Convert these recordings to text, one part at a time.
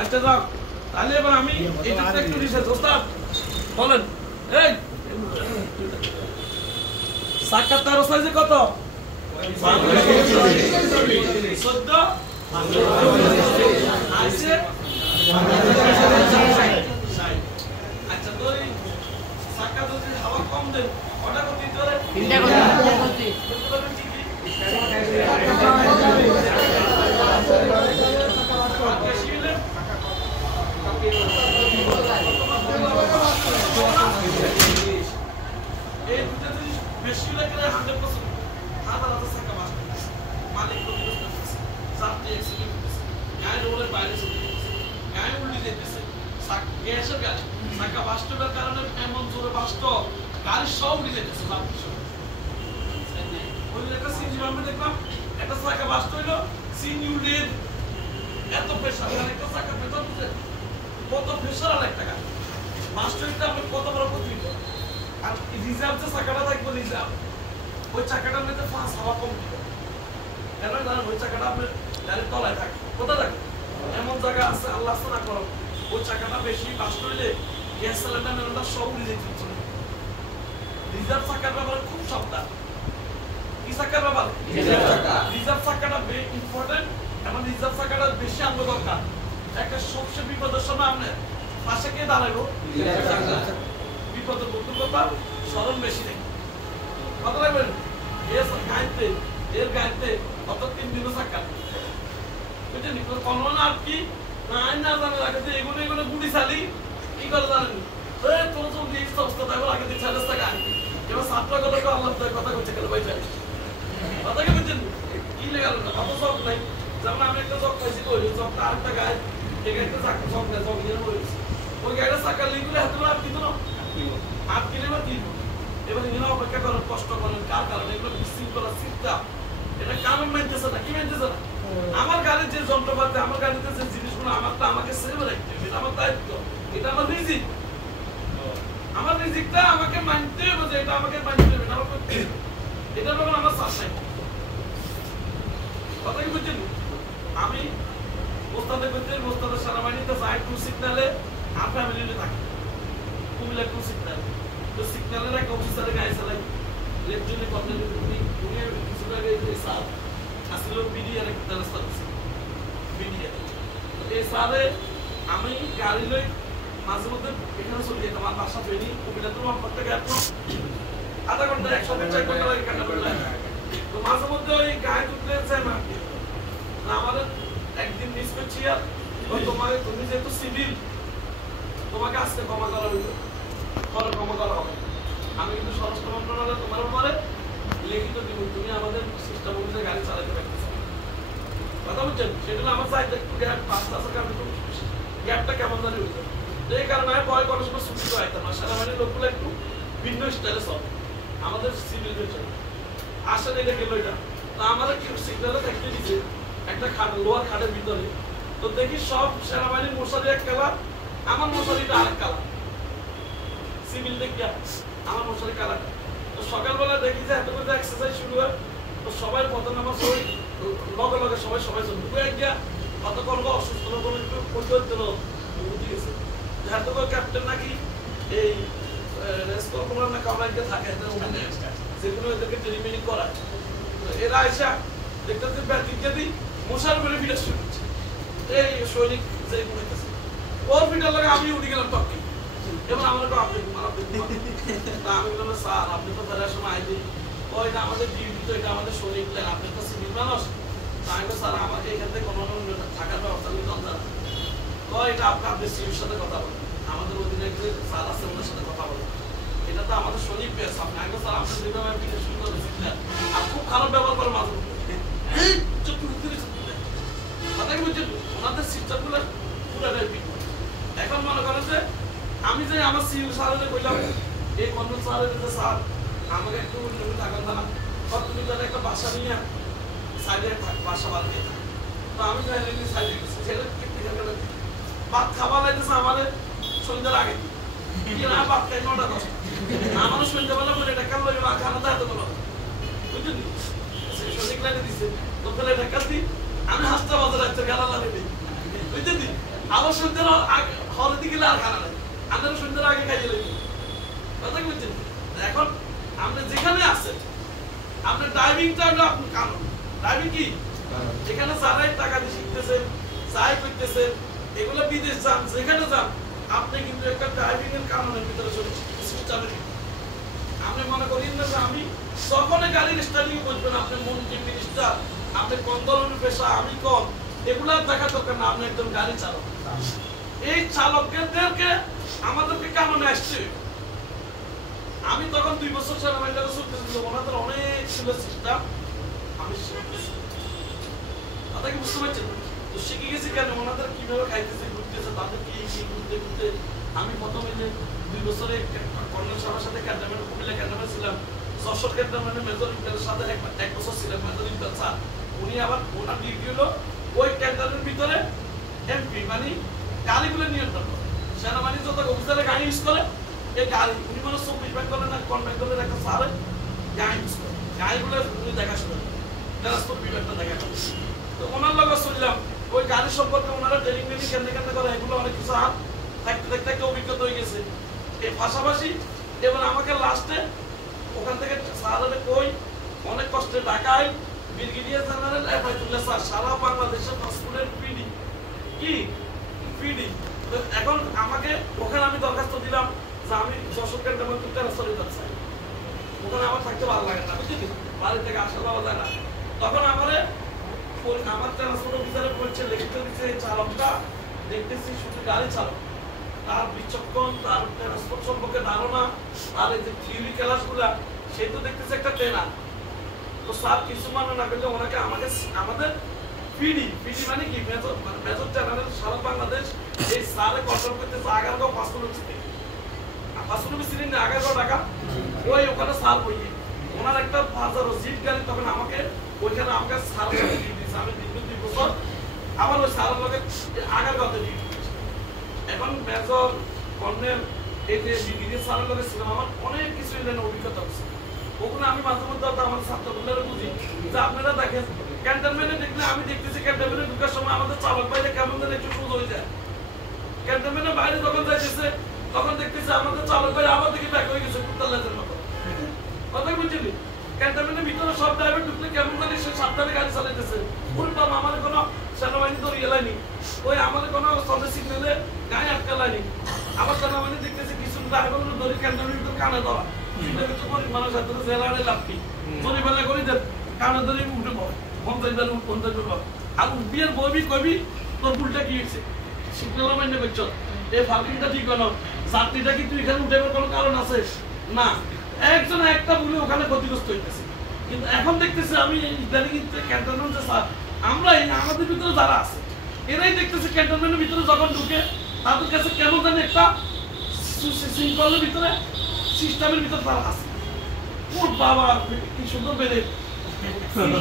আচ্ছা যাও তাহলে এবার আমি এটা একটু রিসার্চ ওস্তাদ বলেন এই সাকাত তার সাইজে কত 14 আইছে আচ্ছা তো এই সাকাত যদি হাওয়া কম দেন ওটা কত দিতে পারে তিনটা করতে এই দুটো জিনিস বেশি লাগলে 100% হাজার হাজার টাকা বাঁচ মালিক প্রতিষ্ঠান করতেছে চারটি এক্সিডেন্ট করতেছে গায়ে রোলের বাইরে চলে যেতেছে গায়ে উল্টে যেতেছে গ্যাসের গাড়ি চাকা বাস্তবের কারণে এমন জোরে বাস্ত গাড়ি সব উল্টে যেতেছে ওই একটা সিনজি বামে দেখলাম একটা চাকা বাস্ত হইলো সিনজি উল্টে এত প্রেশার একটা চাকা ভেতর বুঝে কত প্রেশার আর একটা গাড়ি মাস্টারটা আপনি কত বড় ক্ষতি আর রিজার্ভ যে চাকাটা থাকবে রিজার্ভ ওই চাকাটার মধ্যে ফাঁস হাওয়া কম দিবে কেন জানেন ওই চাকাটা আপনার গাড়ির তলায় থাকে কোথায় থাকে এমন জায়গা আছে আল্লাহ না করো ওই চাকাটা বেশি বাস্ট হইলে গ্যাস সিলিন্ডার মেরুনটা সব উড়ে যেতে চলে রিজার্ভ চাকার ব্যাপারে খুব সাবধান কি চাকার ব্যাপার রিজার্ভ চাকাটা ইম্পর্টেন্ট এমন রিজার্ভ চাকাটা বেশি আনবো দরকার একটা সবচেয়ে বিপদের সময় আপনার পাশে কে দাঁড়াইবো বিপদের বন্ধু কথা স্মরণ বেশি নেই কথা রাখবেন এর গাইতে কত 3 দিনও চাকা বুঝলেন কনন আর কি না জানা লাগে এগুলো গুড়ি চালি কি করে জানেন তোর তো এই অবস্থা তাই আগে দিয়ে 40 টাকা এবার ছাত্রগুলোকে আল্লাহ কথা করছে কেন ভাই যাই কথা কি বুঝছেন কি লেগে গেল না কত সব নাই যেমন আমি একটা জব পাইছি তো ওই জবটা আরেকটা গায়ে ঠিক আছে চাকা সব না জব নিয়ে রয়েছে ওই গাড়িটা চাকা লিগুলো হাতে আর কি তো না আর কিনে বা দিব এবার এগুলো অপেক্ষা করেন কষ্ট করেন কার কারণে এগুলো বিশৃঙ্খলা চিন্তা এটা কারণ মানতেছে না কি মানতেছে না আমার গাড়ির যে যন্ত্রপাতি আমার গাড়িতে যে জিনিসগুলো আমারটা আমাকে সেভ রাখতে হবে এটা আমার দায়িত্ব এটা আমার রিজিক আমার রিজিকটা আমাকে মানতে হবে যে এটা আমাকে মানতে হবে এটা আমাকে এটা যখন আমার শাসন কথা কি বুঝছেন আমি মোস্তাদের করতে মোস্তাদের সেনাবাহিনীতে যাই টু সিগনালে আর ফ্যামিলিতে থাকি কুমিল্লা টু সিগনাল তো সিগনালের এক অফিসারের গায়ে চালাই লেফটেন্যান্ট কর্নেল উনি কিছু আগে এই স্যার আসলে বিডিআর একটা রাস্তা আছে বিডিআর এই স্যারে আমি গাড়ি লই মাঝে মধ্যে এখানে চলে যেতাম আমার বাসা ফেরি কুমিল্লা তো আমার প্রত্যেক আধা ঘন্টা 104 ঘন্টা লাগে কাটা পড়লে তো মাঝে মধ্যে ওই গায়ে তুলতে চাই না আমাদের একদিন মিস করছি আর তোমাকে তুমি যেহেতু সিভিল তোমাকে আজকে ক্ষমা করা হইল পরে ক্ষমা করা হবে আমি কিন্তু স্বরাষ্ট্র মন্ত্রণালয় তোমার উপরে লিখিত দিব তুমি আমাদের সিস্টেম অনুযায়ী গাড়ি চালাতে পারতেছো কথা বুঝছেন সেগুলো আমার চাইতে একটু গ্যাপ 5 আছে কারণ গ্যাপটা কেমন জানি হইছে এই কারণে আমি ভয় করার সময় ছুটি তো আইতাম না সেনাবাহিনীর লোকগুলো একটু ভিন্ন স্টাইলে সব আমাদের সিভিলদের জন্য আসলে এটা গেল এটা তা আমাদের কি সিগন্যালে থাকতে দিচ্ছে একটা খাট লোয়ার খাটের ভিতরে তো দেখি সব সেনাবাহিনীর মশারি এক কালার আমার মশারিটা আরেক কালার সিভিল দেখিয়া আমার মশারি কালার তো সকালবেলা দেখি যে এত করে এক্সারসাইজ শুরু হয় তো সবাই প্রথম আমার সবাই লগে লগে সবাই জন্য গিয়া কত করবো অসুস্থ লোক একটু পরিবর্তন বুঝে গেছে এত করে ক্যাপ্টেন নাকি এই রেস্কোর কোনার না কামাইতে থাকে যেগুলো এদেরকে ট্রেনিং করায় এরা এসে দেখতে ব্যাটিংকে দিই মশার করে ফিরে শুরু করছে এই সৈনিক যে ঘুমাইতেছে ওর ফিটার লাগে আমি উঠে গেলাম টপকে এবার আমার একটু আপনি আমি বললাম স্যার আপনি তো ফেরার সময় আইনি ওই না আমাদের ডিউটি তো এটা আমাদের সৈনিক লাইন আপনি তো সিভিল মানুষ তাই স্যার আমাকে এখান থেকে কোনো থাকার ব্যবস্থা নিতে হবে এটা আপনি সিভির সাথে কথা বলেন আমাদের অধীনে যে স্যার আছে ওনার সাথে কথা বলেন এটা তো আমাদের সৈনিক পেস আপনি আগে স্যার আপনি যেভাবে ফিরে শুরু করেছেন আর খুব খারাপ ব্যবহার করে মাঝে কথাই বুঝছেন ওনাদের সিস্টেমগুলো পুরাটাই ঠিক এখন মনে করেন যে আমি যে আমার সিভিল স্যারের কইলাম এই কর্নেল স্যারের যে স্যার আমাকে একটু থাকার জানা তুমি তাহলে একটা বাসা নিয়ে সাইডে বাসা বানিয়ে তো আমি সাইডে গেছি ছেলে ভাত খাবার লাগতেছে আমাদের সন্ধ্যার আগে না ভাত খাই 9টা 10টা আমারও সন্ধ্যাবেলা করে এটা কেন লাগে খানা তো এত বলো বুঝলি সে সঠিক লাগে দিচ্ছে তো তাহলে এটা কাটি আমি হাসতে বাজার রাখতে গেলা লাগে আবার সন্ধ্যার হলে দিকে আর খানা নাই, আপনারা সন্ধ্যার আগে খাইয়ে লেগে কথা কি বলছেন। এখন আপনি যেখানে আছেন আপনার ড্রাইভিংটা হলো আপনার কারণ। ড্রাইভিং কি যেখানে যারাই টাকা দিয়ে শিখতেছেন যাই করতেছেন এগুলো বিদেশ যান যেখানে যান আপনি কিন্তু একটা ড্রাইভিং এর কারণের ভিতরে চলে যাবেন। আপনি মনে করেন না যে আমি যখন গাড়ির স্টার্টিং করবেন আপনি মন্ত্রী মিনিস্টার আপনি কোন ধরনের পেশা আমি কম এগুলা দেখা দরকার না, আপনি একজন গাড়ি চালক। এই চালকদেরকে আমাদেরকে কারণে আসছে। আমি তখন 2 বছর সেনাবাহিনীতে চলতেছিল, ওনাদের অনেক ছিল সিস্টেম আমি শিখতেছি। কথা কি বুঝতে পারছেন? তো শিখে গেছি কেন ওনাদের কিভাবে খাইতেছে ঘুরতেছে তাদের কি ঘুরতে ঘুরতে আমি প্রথমে যে 2 বছরে কর্নেল সাহেবের সাথে ক্যান্টনমেন্ট কুমিল্লা ক্যান্টনমেন্ট ছিলাম, যশোর ক্যান্টনমেন্টে মেজর ইকবালের সাথে এক বছর ছিলাম। মেজর ইকবাল স্যার উনি আবার ওনার ডিউটি হলো ওই ক্যান্টনমেন্টের ভিতরে এমপি মানে গাড়িগুলো নিয়ন্ত্রণ করে। সেনাবাহিনী যত অফিসারে গাড়ি ইউজ করে এই গাড়ি উনি মানে 24 বেঙ্গলের না কোন বেঙ্গলের একটা স্যার গাড়ি ইউজ করে, গাড়িগুলো উনি দেখাশোনা করে, ট্রান্সপোর্ট বিভাগটা দেখাশোনা। তো ওনার লগে চললাম ওই গাড়ি সম্পর্কে ওনারা ট্রেনিং মেনিং কেন্দ্রে করে এগুলো অনেক কিছু হাত থাকতে থাকতে একটা অভিজ্ঞতা হয়ে গেছে। এই পাশাপাশি এবার আমাকে লাস্টে ওখান থেকে স্যারের কই অনেক কষ্টে ঢাকায় ব্রিগেডিয়ার জেনারেল এফআইতুল্লাহ স্যার সারা বাংলাদেশের পাসপোর্টের পিডি কি পিডি। এখন আমাকে ওখানে আমি দরখাস্ত দিলাম যে আমি যশোর ক্যান্টনমেন্ট ট্রান্সফার দিতে চাই, ওখানে আমার থাকতে ভালো লাগে না বুঝলি, বাড়ি থেকে আসা যাওয়া যায় না। তখন আমার ট্রান্সপোর্ট অফিসারের পরিচয় লিখিত দিচ্ছে এই চালকটা দেখতেছি শুধু গাড়ি চালক, তার বিচক্ষণ তার ট্রান্সপোর্ট সম্পর্কে ধারণা আর এই যে থিওরি ক্লাসগুলা সেই তো দেখতেছে একটা ট্রেনার। তো স্যার কিছু মানে না করলে ওনাকে আমাদের পিডি মানে কি মেজর জেনারেল সারা বাংলাদেশ এই স্যারে কন্ট্রোল করতেছে আগারগাঁও 5 কিলোমিটার না আগারগাঁও ঢাকা ওই ওখানে স্যার বইয়ে ওনার একটা 5000 জিপ গাড়ি তখন আমাকে ওইখানে আমাকে স্যার সাথে দিয়ে দিয়েছে। আমি দীর্ঘ 2 বছর আমার ওই স্যারের লগে আগারগাঁওতে দিয়ে দিয়েছি। এখন মেজর কর্নেল এই যে ব্রিগেডিয়ার স্যারের লগে ছিলাম আমার অনেক কিছু এলেন অভিজ্ঞতা হচ্ছে। ওখানে আমি মাঝে মধ্যে আমার ছাত্রগুলোরে বুঝি যে আপনারা দেখেন ক্যান্টনমেন্টে দেখলে আমি দেখতেছি ক্যান্টনমেন্টে ঢুকার সময় আমাদের চালক বাইরে কেমন যেন একটু সুদ হয়ে যায়। ক্যান্টনমেন্টের বাইরে যখন যাইতেছে তখন দেখতেছি আমাদের চালক বাইরে আবার দেখি ব্যাক হয়ে গেছে কুত্তালের মতো। কথা বুঝছেন? ক্যান্টনমেন্টের ভিতরে সব ড্রাইভার ঢুকলে কেমন জানি সে সাবধানে গাড়ি চালাইতেছে। ওর বাবা আমার কোনো সেনাবাহিনী তো রিয়েলাইনি ওই আমাদের কোনো সন্দেহ সিগন্যালে গায়ে আটকালাইনি। আমার সেনাবাহিনী দেখতেছি কিছু ড্রাইভার ধরি ক্যান্টনমেন্টের ভিতরে কানে দেওয়া মানুষ হাতে জেলারে লাভি চলি বেলা করি দেন কানে ধরে উঠে পড়ে পঞ্চাশ আর বিয়ের ববি কবি তোর ভুলটা কি হয়েছে সিগন্যাল মান্য করছ এই পার্কিংটা ঠিক হলো যাত্রীটা কি তুই এখানে উঠে কোনো কারণ আছে না, একজন একটা ভুলে ওখানে ক্ষতিগ্রস্ত হইতেছে। কিন্তু এখন দেখতেছি আমি ইদানিং ক্যান্টনমেন্টে স্যার আমরা আমাদের ভিতরে যারা আছে এরাই দেখতেছি ক্যান্টনমেন্টের ভিতরে যখন ঢুকে তাদের কাছে কেমন জানি একটা শৃঙ্খলের ভিতরে সিস্টেমের ভিতরে তারা আছে। ওর বাবা কি সুন্দর বেড়ে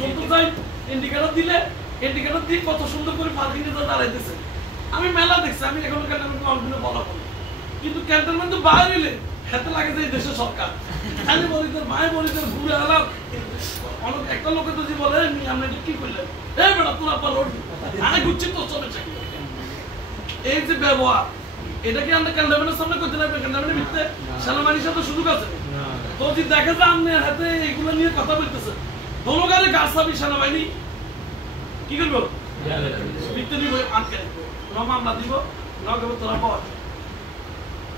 সুন্দর যাই ইন্ডিকেটর দিলে ইন্ডিকেটর দিয়ে কত সুন্দর করে পার্কিং এ দাঁড়াইতেছে। আমি মেলা দেখছি, আমি এখন ক্যান্টনমেন্ট অনেকগুলো বলা করি কিন্তু ক্যান্টনমেন্ট বাইরে এলে হাতে লাগে যে দেশের সরকার খালি বলিতে মায়ে বলিতে ঘুরে আলাপ অনেক একটা লোকে তো যে বলে আপনি কি করলেন এই বেটা তোর আব্বা রোড আমি ঘুরছি তোর চলে চাকরি। এই যে ব্যবহার এটা কি আমরা ক্যান্টনমেন্টের সামনে করতে লাগবে? ক্যান্টনমেন্টের ভিতরে সেনাবাহিনীর সাথে সুযোগ আছে তো যদি দেখে যে আপনি হাতে এগুলো নিয়ে কথা বলতেছে দোনোগারে গাছ চাবি সেনাবাহিনী কি করবো লিখতে দিব আটকে রাখবো মামলা দিব না কেবল তোরা পথ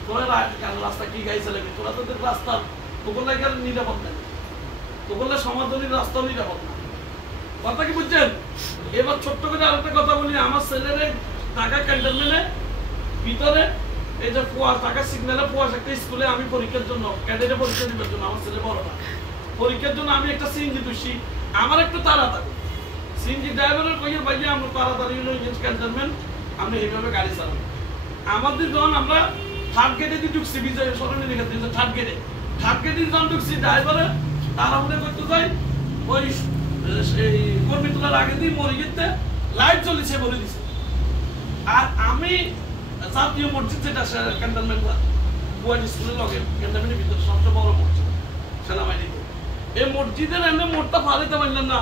তোরা রাস্তা কি গাড়ি চালাবি তোরা তোদের রাস্তা তোগুলো নিরাপদ নাই তোগুলো সমাধানের রাস্তাও নিরাপদ না। কথা কি বুঝছেন? এবার ছোট্ট করে আরেকটা কথা বলি আমার ছেলের ঢাকা ক্যান্টনমেন্টে ভিতরে এই যে পোয়াশ ঢাকা সিগন্যালে পোয়াশ একটা স্কুলে আমি পরীক্ষার জন্য ক্যাডেটে পরীক্ষা দিবার জন্য আমার ছেলে বড় না পরীক্ষার জন্য আমি একটা সিএনজি দুষি আমার একটু তাড়াতাড়ি সিএনজি ড্রাইভারের কইয়ের বাইরে আমরা তাড়াতাড়ি হলো ইঞ্জিন ক্যান্টনমেন্ট আমরা এইভাবে গাড়ি চালাবো। আমাদের যখন আমরা থার্ড গেটে দিয়ে ঢুকছি বিজয় সরণি রেখে দিয়েছে থার্ড গেটে যখন ঢুকছি ড্রাইভারে তাড়াহুড়ো করতে যাই ওই কর্মী তোলার আগে দিয়ে মরে গেতে লাইট চলেছে বলে দিছে। আর আমি জাতীয় মসজিদ যেটা ক্যান্টনমেন্ট বুয়াজি স্কুলের লগে ক্যান্টনমেন্টের ভিতরে সবচেয়ে বড় মসজিদ সেনাবাহিনীতে এই মসজিদের এমনি মোড়টা ফালাইতে পারলেন না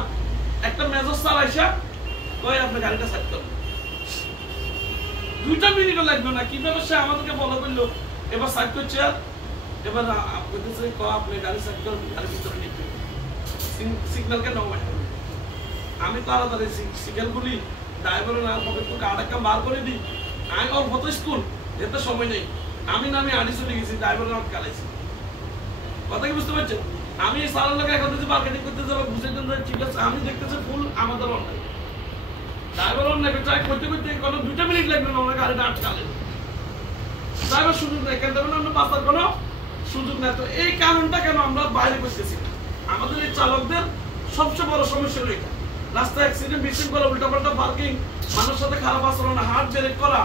একটা মেজর স্যার আইসা কই আপনি গাড়িটা সাইড করেন 2 মিনিটও লাগবে না, কিভাবে সে আমাদেরকে ফলো করলো। এবার সাইড করছে, এবার বলতেছে আপনি গাড়ি সাইড করেন, গাড়ির ভিতরে নিতে সিগন্যাল কেন আমি তাড়াতাড়ি সিগন্যালগুলি ড্রাইভারের না পকেট থেকে আরেকটা বার করে দিই। আমি অল্প তো স্কুল, এতে সময় নেই, আমি নামে আড়ি চলে গেছি, ড্রাইভারের আমাকে কালাইছি। কথা কি বুঝতে পারছেন? আমি সারা লোক এখন যদি মার্কেটিং করতে যাবো বুঝাইতেন ঠিক আছে, আমি দেখতেছি ফুল আমাদের অন্যায়, ড্রাইভার অন্যায় ট্রাই করতে করতে কোনো 2 মিনিট লাগবে না, ওনার গাড়িটা আটকালেন। ড্রাইভার সুযোগ নেই, কেন দেবেন আমরা বাঁচার কোনো সুযোগ নেই। তো এই কারণটা কেন আমরা বাইরে করতেছি না? আমাদের এই চালকদের সবচেয়ে বড় সমস্যা হলো এটা। রাস্তায় অ্যাক্সিডেন্ট, বিশৃঙ্খলা, উল্টাপাল্টা পার্কিং, মানুষের সাথে খারাপ আচরণ, হার্ট ব্রেক করা,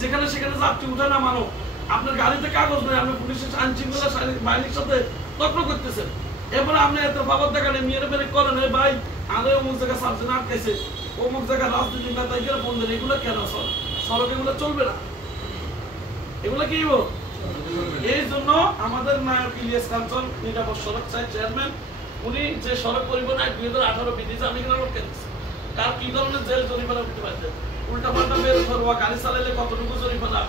যেখানে সেখানে যাত্রী উঠে নামানো, আপনার গাড়িতে কাগজ নেই, আপনি পুলিশের আইন শৃঙ্খলা বাহিনীর সাথে তর্ক করতেছেন। এরপরে আপনি এত বাবার দেখানে মেয়ের ব্রেক করেন, এই ভাই আগে অমুক জায়গায় সাবজেক্ট আটকাইছে, অমুক জায়গায় রাজনীতি নেতাইকে ফোন দেন, এগুলো কেন সড়ক এগুলো চলবে না, এগুলো কি হবো? এই জন্য আমাদের নায়ক ইলিয়াস কাঞ্চন নিরাপদ সড়ক চাই চেয়ারম্যান, উনি যে সড়ক পরিবহন আইন 2018 বিধিছে, আমি কিনা লোক কেন কার কি ধরনের জেল জরিমানা করতে পারতেন, উল্টা পাল্টা বের করবো, গাড়ি চালাইলে কতটুকু জরিমানা,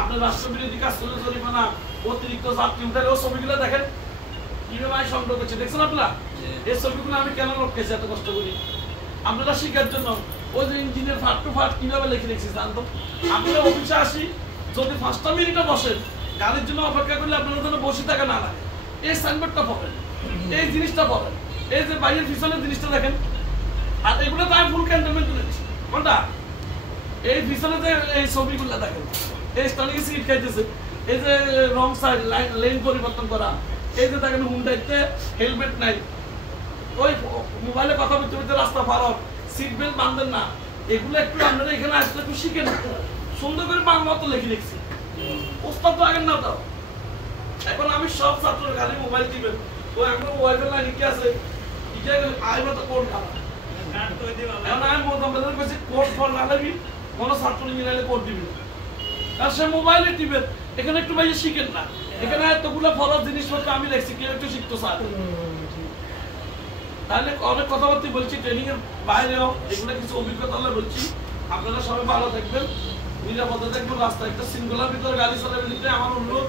আপনার রাষ্ট্রবিরোধী কাজ করলে জরিমানা, অতিরিক্ত যাত্রী উঠালে, ও ছবিগুলো দেখেন কিভাবে আমি সংগ্রহ করছি, দেখছেন আপনারা? এই ছবিগুলো আমি কেন লটকেছি এত কষ্ট করি আপনারা শিখার জন্য। ওই যে ইঞ্জিনের ফাট টু ফাট কিভাবে লিখে রেখেছি জানতো। আপনারা অফিসে আসি, যদি 5টা মিনিটে বসেন, গাড়ির জন্য অপেক্ষা করলে আপনারা যেন বসে থাকা না লাগে, এই সাইনবোর্ডটা পড়েন, এই জিনিসটা পড়েন, এই যে বাইরের পিছনের জিনিসটা দেখেন। আর এগুলো তো আমি ফুল ক্যান্টনমেন্ট তুলে দিচ্ছি, কোনটা এই পিছনে যে এই ছবিগুলো দেখেন, এই স্টার্টিং সিট খাইতেছে, এই যে রং সাইড লেন পরিবর্তন করা, এই যে দেখেন হুন্ডাইতে হেলমেট নাই, ওই মোবাইলে কথা বলতে বলতে রাস্তা পার হন, সিট বেল্ট বাঁধেন না, এগুলো একটু আপনারা এখানে আসলে একটু শিখেন, সুন্দর করে বাংলা মতো লিখে রেখেছি, প্রস্তাব তো আগের না দাও। এখন আমি সব ছাত্রের খালি মোবাইল টিপেন, তো এখন ওয়াইফাই লাইন কি আছে, এটা আইব তো কোড খারাপ, এখন আমি মোটামুটি কাছে কোড ফোন না লাগি, কোনো ছাত্র মিলাইলে কোড দিবি না, আর সে মোবাইলে টিপেন, এখানে একটু ভাই শিখেন না, এখানে এতগুলো ফরজ জিনিসপত্র আমি লিখছি, কেউ একটু শিখতো স্যার। তাহলে অনেক কথাবার্তা বলছি, ট্রেনিং এর বাইরেও এগুলো কিছু অভিজ্ঞতা হলে বলছি। আপনারা সবাই ভালো থাকবেন, নিরাপদে থাকবেন, রাস্তায় একটা শৃঙ্খলার ভিতরে গাড়ি চালাবেন, এটাই আমার অনুরোধ।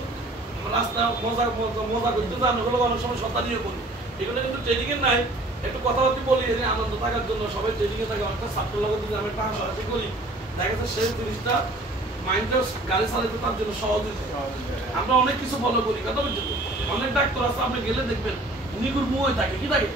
রাস্তা মজা করতে যান, ওগুলো অনেক সময় শতানিও করি, এগুলো কিন্তু ট্রেনিং এর নাই, একটু কথাবার্তা বলি এনে আনন্দ থাকার জন্য, সবাই ট্রেনিং এ থাকে, অনেকটা ছাত্র লগত যদি আমি একটা হাসাহাসি করি, দেখা যাচ্ছে সেই জিনিসটা মাইন্ডটা গাড়ি চালাতে তার জন্য সহজ হয়ে যায়। আমরা অনেক কিছু ফলো করি, কথা বলছি, অনেক ডাক্তার আছে, আপনি গেলে দেখবেন নিগুর মুখ থাকে, কি থাকে